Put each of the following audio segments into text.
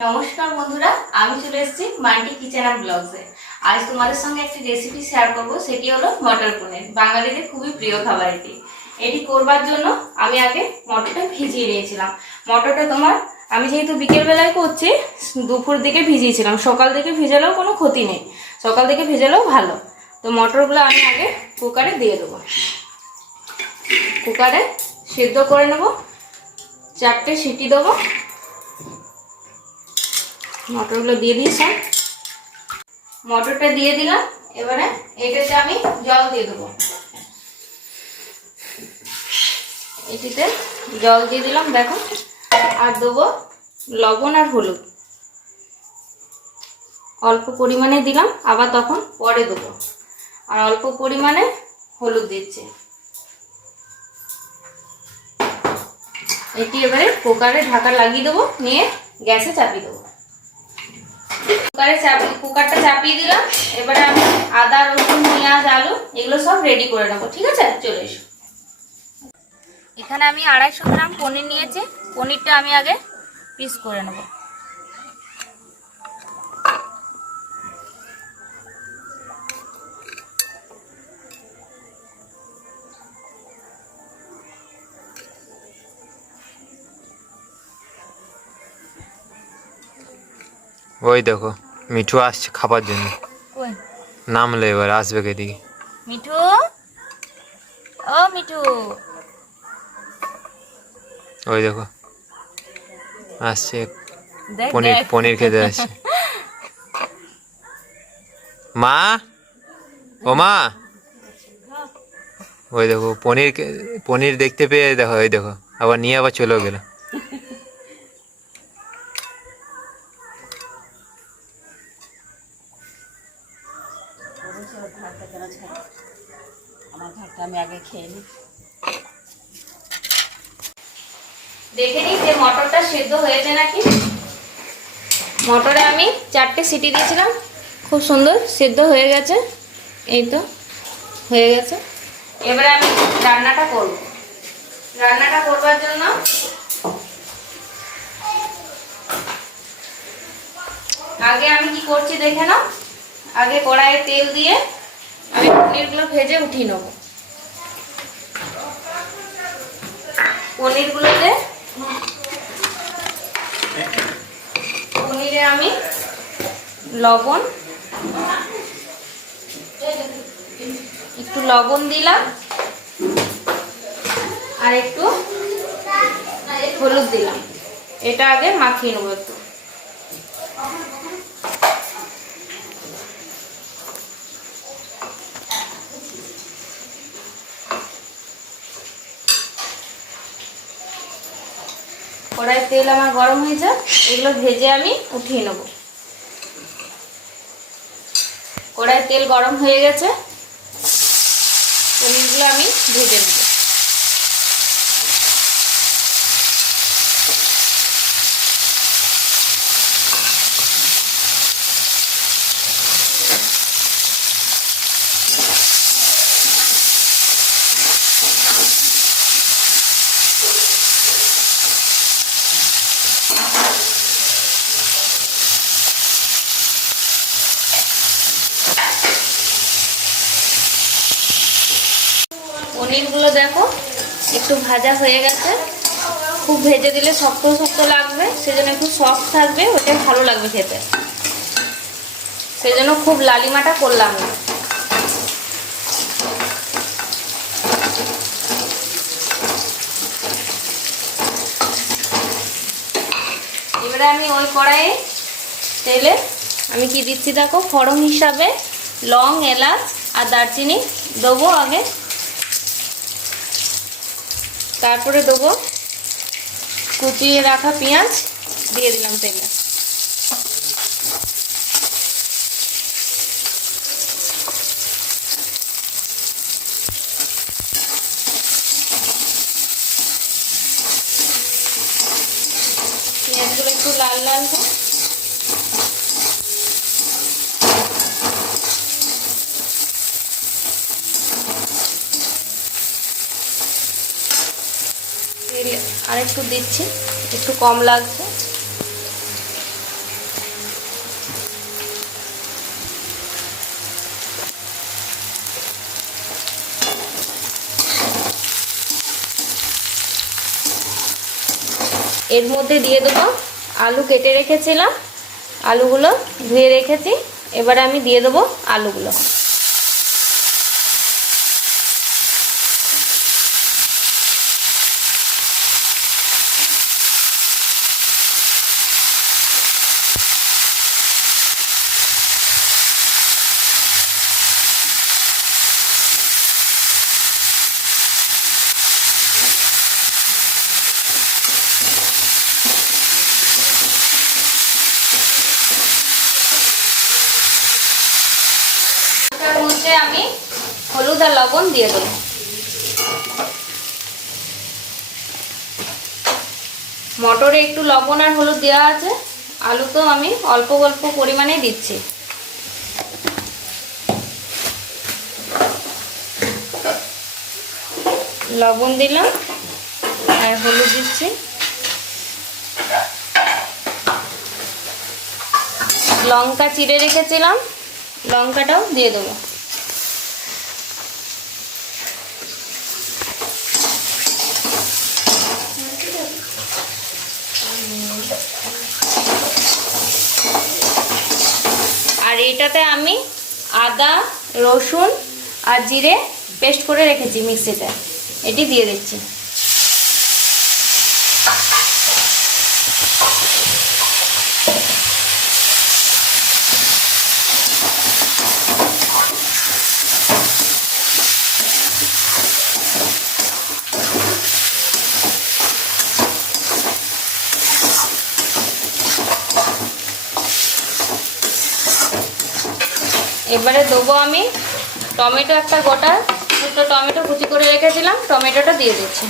নমস্কার বন্ধুরা, আমি চলে এসেছি মান্টি কিচেন এন্ড ব্লগসে। আজ তোমাদের সঙ্গে একটি রেসিপি শেয়ার করব, সেটি হলো মটর পনির। বাঙালিদের খুবই প্রিয় খাবার এটি। এটি করবার জন্য আমি আগে মটরটা ভিজিয়ে নিয়েছিলাম। মটরটা আমি যেহেতু বিকেল বেলায় করছি, দুপুর দিকে ভিজিয়েছিলাম। সকাল দিকে ভিজালেও কোনো ক্ষতি নেই, সকাল দিকে ভিজালেও ভালো। তো মটরগুলো আমি আগে কুকারে দিয়ে দেবো। কুকারে সিদ্ধ করে নেব, 4টে সিটি দেবো। মটরগুলো দিয়ে দিই সব। মটরটা দিয়ে দিলাম। এবারে এটাতে আমি জল দিয়ে দেবো। এটিতে জল দিয়ে দিলাম, দেখো। আর দেবো লবণ আর হলুদ, অল্প পরিমাণে দিলাম, আবার তখন পরে দেবো। আর অল্প পরিমাণে হলুদ দিচ্ছি। এটি এবারে কুকারে ঢাকা লাগিয়ে দেবো, নিয়ে গ্যাসে চাপিয়ে দেবো। কুকারটা চাপিয়ে দিলাম। এবারে আমি আদা, রসুন, পেঁয়াজ, আলু এগুলো সব রেডি করে নেবো। ঠিক আছে, চলে এসো। এখানে আমি 250 গ্রাম পনির নিয়েছি। পনিরটা আমি আগে পিস করে নেব। ওই দেখো মিঠু আসছে খাবার জন্য। নামলে এবার আসবে এদিকে। মিঠু, ও মিঠু, ওই দেখো আসছে, পনির পনির খেতে আসছে। মা, ও মা, ওই দেখো পনির পনির দেখতে পেয়ে দেখো, ওই দেখো আবার নিয়ে আবার চলেও গেল। দেখে নিই যে মটরটা সেদ্ধ হয়েছে নাকি। মটরে আমি 4টে সিটি দিয়েছিলাম, খুব সুন্দর সেদ্ধ হয়ে গেছে। এই তো হয়ে গেছে। এবারে আমি রান্নাটা করব। রান্নাটা করবার জন্য আগে আমি কি করছি দেখে নাও। আগে কড়াইয়ে তেল দিয়ে আমি পনিরগুলো ভেজে উঠিয়ে নেব। পনিরে আমি লবণ, একটু লবণ দিলাম, আর একটু হলুদ দিলাম। এটা আগে মাখিয়ে নেবো একটু। কড়াই তেল আমার গরম হয়ে যায়, এগুলো ভেজে আমি উঠিয়ে নেব। কড়াই তেল গরম হয়ে গেছে, পনিরগুলো আমি ভেজে নেব। পনিরগুলো দেখো একটু ভাজা হয়ে গেছে। খুব ভেজে দিলে শক্ত শক্ত লাগবে, সেজন্য একটু সফট থাকবে, ওটাই ভালো লাগবে খেতে। সেজন্য খুব লালিমাটা করলাম না। এবারে আমি ওই কড়াইয়ে তেলে আমি কি দিচ্ছি দেখো, ফোড়ন হিসাবে লং, এলাচ আর দারচিনি দেবো আগে। তারপরে দেবো কুচিয়ে রাখা পেঁয়াজ, দিয়ে দিলাম তেলে। পেঁয়াজগুলো একটু লাল লাল হোক। আর একটু দিচ্ছি, একটু কম লাগছে। এর মধ্যে দিয়ে দেবো আলু কেটে রেখেছিলাম, আলুগুলো ধুয়ে রেখেছি। এবারে আমি দিয়ে দেবো আলুগুলো। এটার মধ্যে আমি হলুদ আর লবণ দিয়ে দেবো। মটরে একটু লবণ আর হলুদ দেওয়া আছে, আলু তো আমি অল্প অল্প পরিমাণে দিচ্ছি। লবণ দিলাম আর হলুদ দিচ্ছি। লঙ্কা চিড়ে রেখেছিলাম, লঙ্কাটাও দিয়ে দেবো। আর এটাতে আমি আদা রসুন আর জিরে পেস্ট করে রেখেছি মিক্সিতে, এটি দিয়ে দিচ্ছি। এবারে দেবো আমি টমেটো, একটা গোটা ছোট্ট টমেটো কুচি করে রেখেছিলাম, টমেটোটা দিয়ে দিচ্ছি।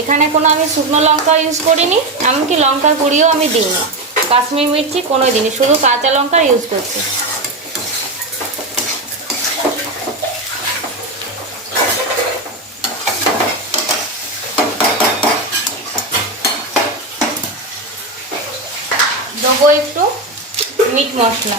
এখানে কোনো আমি শুকনো লঙ্কা ইউজ করিনি, এমনকি লঙ্কার গুঁড়িও আমি দিইনি, কাশ্মীরি মির্চি কোনো দিনই, শুধু কাঁচা লঙ্কা ইউজ করছি। দেবো একটু মিট মশলা,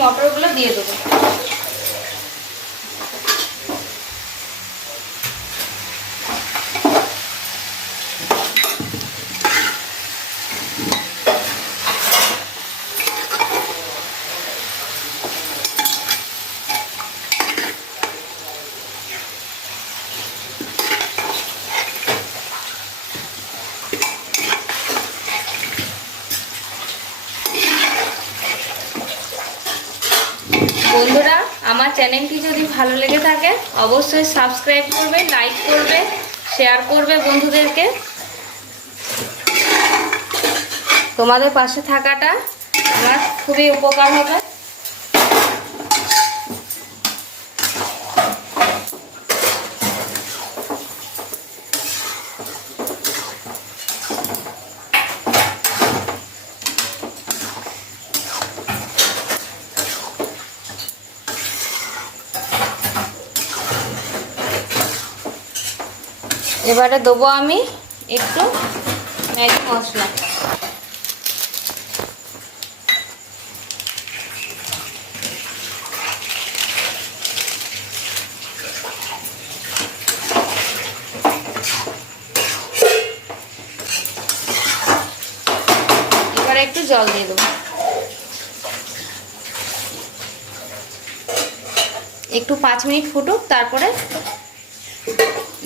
মটরগুলো দিয়ে দেবো। বন্ধুরা, আমার চ্যানেলটি যদি ভালো লেগে থাকে অবশ্যই সাবস্ক্রাইব করবে, লাইক করবে, শেয়ার করবে বন্ধুদেরকে। তোমাদের পাশে থাকাটা আমার খুবই উপকার হবে। এবারে দেবো আমি একটু ম্যাগি মশলা, এবারে একটু জল দিয়ে দেবো, একটু 5 মিনিট ফুটুক, তারপরে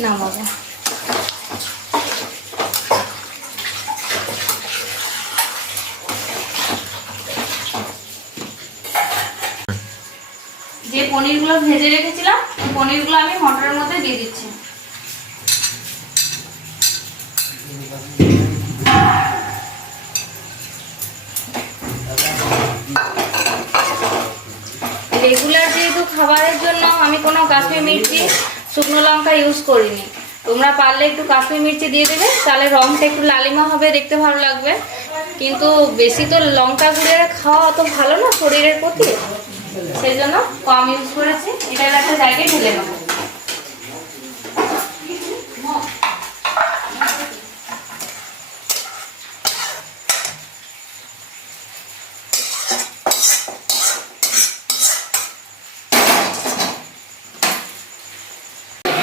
নামাবো। যে পনিরগুলো ভেজে রেখেছিলাম পনিরগুলো আমি মটরের মধ্যে দিয়ে দিচ্ছি। খাবারের জন্য আমি কোনো কাশ্মীর মির্চি শুকনো লঙ্কা ইউজ করিনি। তোমরা পারলে একটু কাশ্মীর মির্চি দিয়ে দেবে, তাহলে রঙটা একটু লালিমা হবে, দেখতে ভালো লাগবে। কিন্তু বেশি তো লঙ্কা গুঁড়ে খাওয়া অত ভালো না শরীরের প্রতি, সেই জন্য কম ইউজ করেছি। এটা একটা জায়গায় ঢেলে নেবো।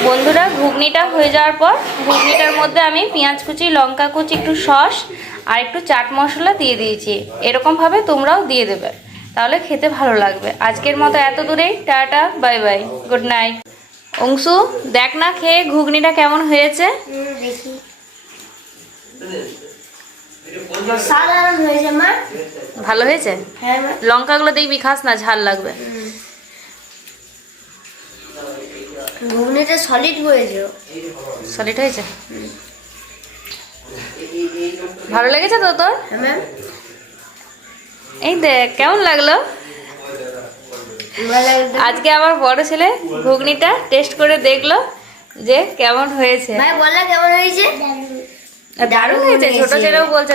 বন্ধুরা, ঘুগনিটা হয়ে যাওয়ার পর ঘুগনিটার মধ্যে আমি পেঁয়াজ কুচি, লঙ্কা কুচি, একটু সস আর একটু চাট মশলা দিয়ে দিয়েছি। এরকমভাবে তোমরাও দিয়ে দেবে, তাহলে খেতে ভালো লাগবে। আজকের মতো এত দূরেই, tata, bye bye, good night. Anshu, দেখ না খেয়ে ঘুগনিটা কেমন হয়েছে। দেখি সাধারণ হয়েছে মা। ভালো হয়েছে? হ্যাঁ মা। লঙ্কাগুলো দেখবি খাস না, ঝাল লাগবে। ঘুগনিটা সলিড হয়েছে। সলিড হয়েছে? ভালো লেগেছে তো তোর? হ্যাঁ ম্যাম। এই দেখ কেমন লাগলো। আজকে আমার বড় ছেলে ঘুগনিটা টেস্ট করে দেখলো যে কেমন হয়েছে। ভাই বললা কেমন হয়েছে? দারুণ হয়েছে। ছোট ছেলেও বলছে